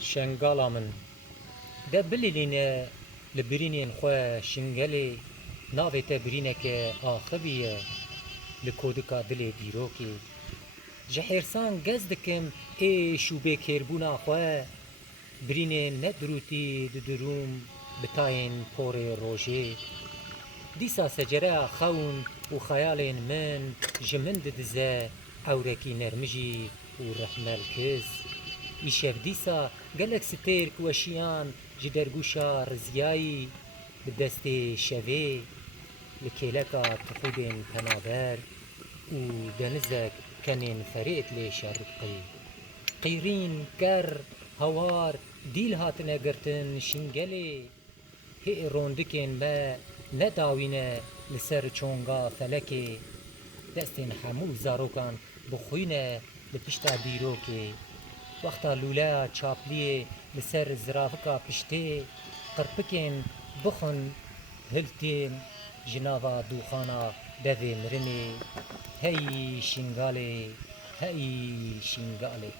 شنگالا من ده بلیلینه لبرینین خواه شنگلی ناوی تا برینه که آخبیه لکودکا دل دیروکی جحیرسان گز دکم ای شوبه کربونا خواه برینه ندروتی دروم بتاین پور روژه دیسا سجره خون و خیالین من جمن ددزه عورکی نرمجی و رحمل کز ایشف دیسا گلک ستیر کوشیان جدرگوشا رزیایی بدست شوه لکیلکا تخودین پنابر و دنزک کنین فريت لي شرقي قيرين كر هوار ديل هاتنا قرتن شنگلي هي روندكين ما نداوينه لسر چونغا فلكي دستين حمو زاروكان بخوينه لپشتا ديروكي وقتا لولا چاپلي لسر زرافكا پشتي قرپكين بخن هلتين جناوا دوخانا دوي مرني هي شنگالي هي شنگالي